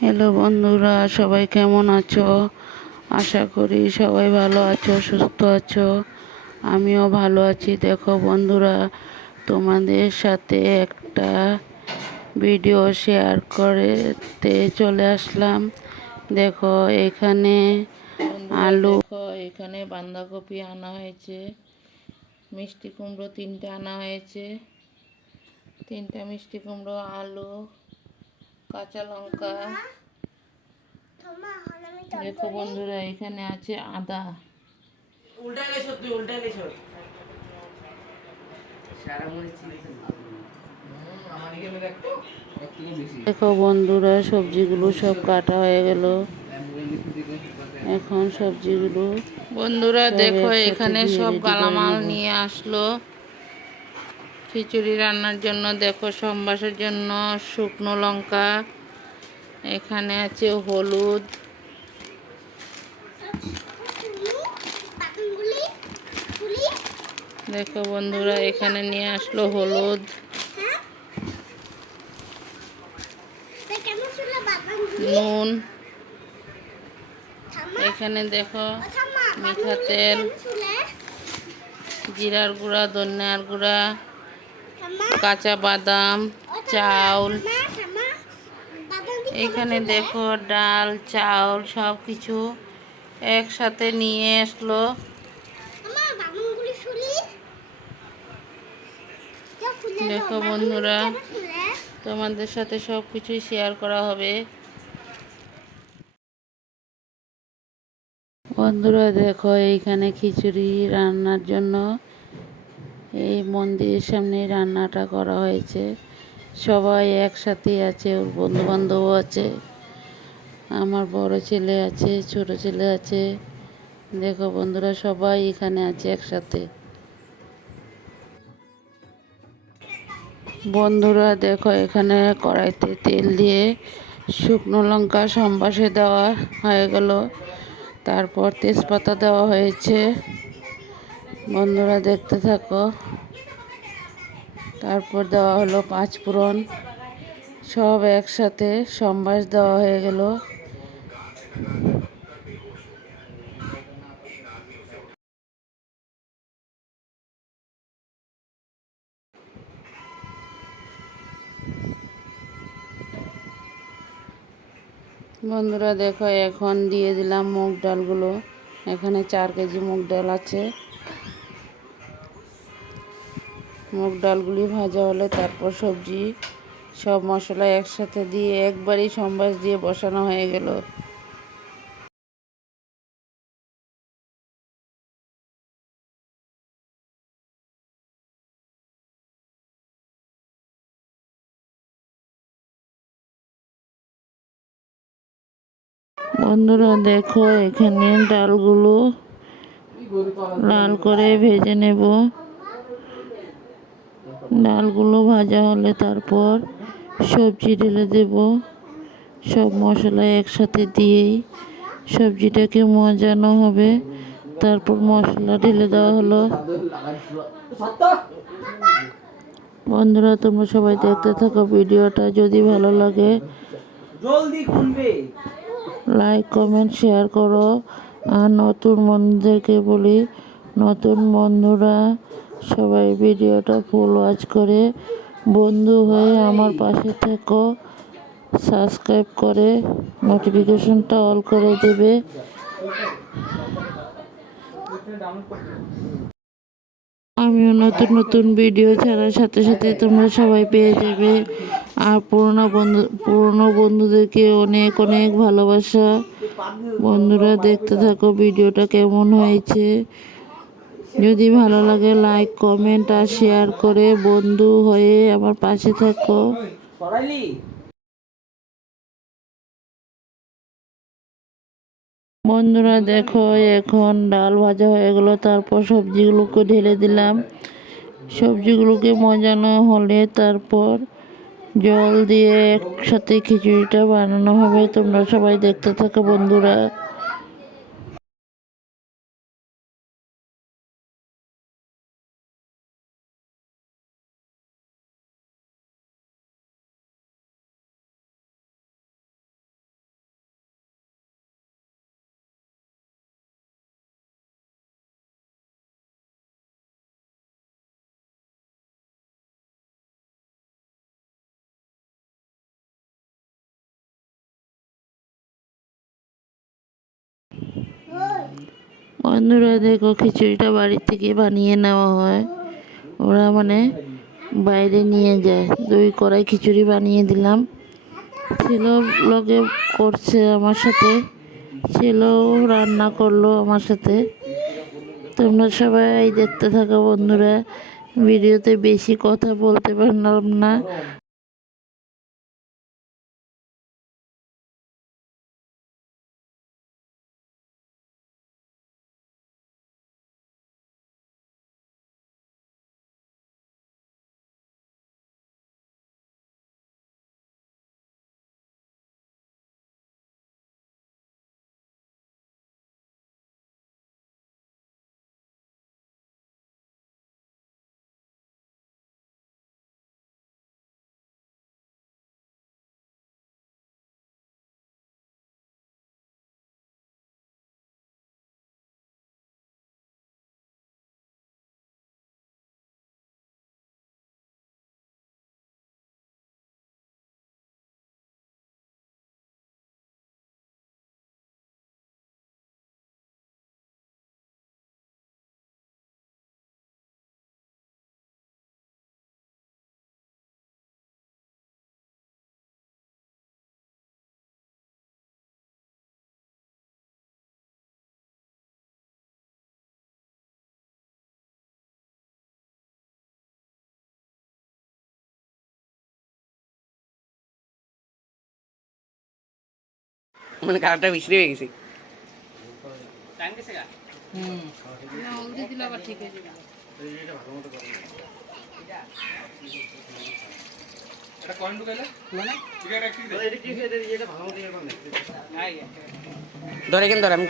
Hello বন্ধুরা, সবাই কেমন আছো? আশা করি সবাই ভালো আছো, সুস্থ আছো। আমিও ভালো আছি। দেখো বন্ধুরা, তোমাদের সাথে একটা ভিডিও শেয়ার করতে চলে আসলাম। দেখো, এখানে আলু এখানে বাঁধাকপি আনা হয়েছে। মিষ্টি কুমড়ো তিনটে আনা হয়েছে। তিনটা মিষ্টি কুমড়ো, আলু কাঁচা লঙ্কা। দেখো বন্ধুরা এখানে আছে আদা। উল্টা গেছো তুই উল্টা গেছো। মনে দেখো বন্ধুরা সবজিগুলো সব কাটা হয়ে গেল। এখন সবজিগুলো বন্ধুরা দেখো এখানে সব গালামাল নিয়ে আসলো। খিচুড়ি রান্নার জন্য দেখো সম্বাসের জন্য শুকনো লঙ্কা, এখানে আছে হলুদ। দেখো বন্ধুরা, এখানে নিয়ে আসলো হলুদ। নুন। এখানে দেখো মিঠা তেল জিরার গুঁড়া, ধনিয়ার গুঁড়া। কাঁচা বাদাম, চাউল। এখানে দেখো ডাল, চাউল সব কিছু একসাথে নিয়ে আসলো। দেখো বন্ধুরা, তোমাদের সাথে সব কিছুই শেয়ার করা হবে। বন্ধুরা, দেখো এইখানে খিচুড়ি রান্নার জন্য এই মন্দিরের সামনে রান্নাটা করা হয়েছে। সবাই একসাথে আছে, ওর বন্ধু বান্ধবও আছে। আমার বড় ছেলে আছে, ছোট ছেলে আছে। দেখো বন্ধুরা, সবাই এখানে আছে একসাথে। বন্ধুরা, দেখো এখানে কড়াইতে তেল দিয়ে শুকনো লঙ্কা সম্বাসে দেওয়া হয়ে গেল। তারপর তেজপাতা দেওয়া হয়েছে। বন্ধুরা দেখতে থাকো। তারপর দেওয়া হলো পাঁচফোড়ন সব একসাথে সম্বাস দেওয়া হয়ে গেল। বন্ধুরা দেখো, এখন দিয়ে দিলাম মুগ ডালগুলো। এখানে চার কেজি মুগ ডাল আছে। মুগ ডালগুলি ভাজা হলে তারপর সবজি, সব মশলা একসাথে দিয়ে একবারই সম্বাস দিয়ে বসানো হয়ে গেল। বন্ধুরা, দেখো এখানে ডালগুলো লাল করে ভেজে নেব। ডালগুলো ভাজা হলে তারপর সবজি ঢেলে দেব। সব মশলা একসাথে দিয়েই সবজিটাকে মজানো হবে। তারপর মশলা ঢেলে দেওয়া হলো। বন্ধুরা তোমরা সবাই দেখতে থাকো ভিডিওটা। যদি ভালো লাগে লাইক কমেন্ট শেয়ার করো। আর নতুন বন্ধুদেরকে বলি নতুন বন্ধুরা সবাই ভিডিওটা ফুল ওয়াচ করে বন্ধু হয়ে আমার পাশে থেকো। সাবস্ক্রাইব করে নোটিফিকেশনটা অল করে দেবে। আমিও নতুন নতুন ভিডিও ছাড়ার সাথে সাথে তোমরা সবাই পেয়ে যাবে। আর পুরোনো বন্ধু, পুরোনো বন্ধুদেরকে অনেক অনেক ভালোবাসা। বন্ধুরা দেখতে থাকো ভিডিওটা কেমন হয়েছে। যদি ভালো লাগে লাইক কমেন্ট আর শেয়ার করে বন্ধু হয়ে আমার পাশে থাকো। বন্ধুরা দেখো এখন ডাল ভাজা হয়ে গেলো তারপর সবজিগুলোকে ঢেলে দিলাম। সবজিগুলোকে মজানো হলে তারপর জল দিয়ে একসাথে খিচুড়িটা বানানো হবে। তোমরা সবাই দেখতে থাকো বন্ধুরা। বন্ধুরা দেখো খিচুড়িটা বাড়ির থেকে বানিয়ে নেওয়া হয়। ওরা মানে বাইরে নিয়ে যায়। দুই কড়াই খিচুড়ি বানিয়ে দিলাম। ছিল লগে করছে আমার সাথে। ছিল রান্না করল আমার সাথে। তোমরা সবাই দেখতে থাকো বন্ধুরা। ভিডিওতে বেশি কথা বলতে পারলাম না। মানে কালারটা বিশ্রী হয়ে গেছে। ধরে কেন ধরে, আমি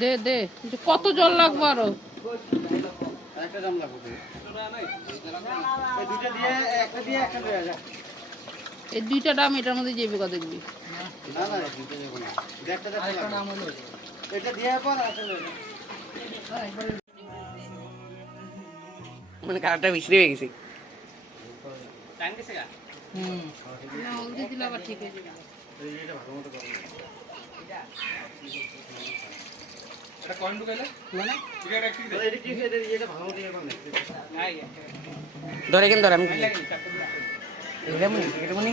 দে দে, কত জল লাগবে আরও? এই দুইটা ডাম এটার মধ্যে যাবে কত দেখবি। মানে কালারটা বিশ্রী হয়ে গেছে। হুম। হলদি দিলে আবার ঠিক হয়ে যাবে। ধরে কেন ধরে আমি এটা মনি এটা মনি।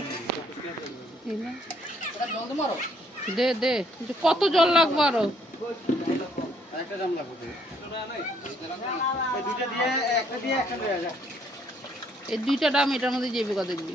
দে দে কত জল লাগবে আরও? এই দুইটা ডাম এটার মধ্যে যাবে। কত দেখবি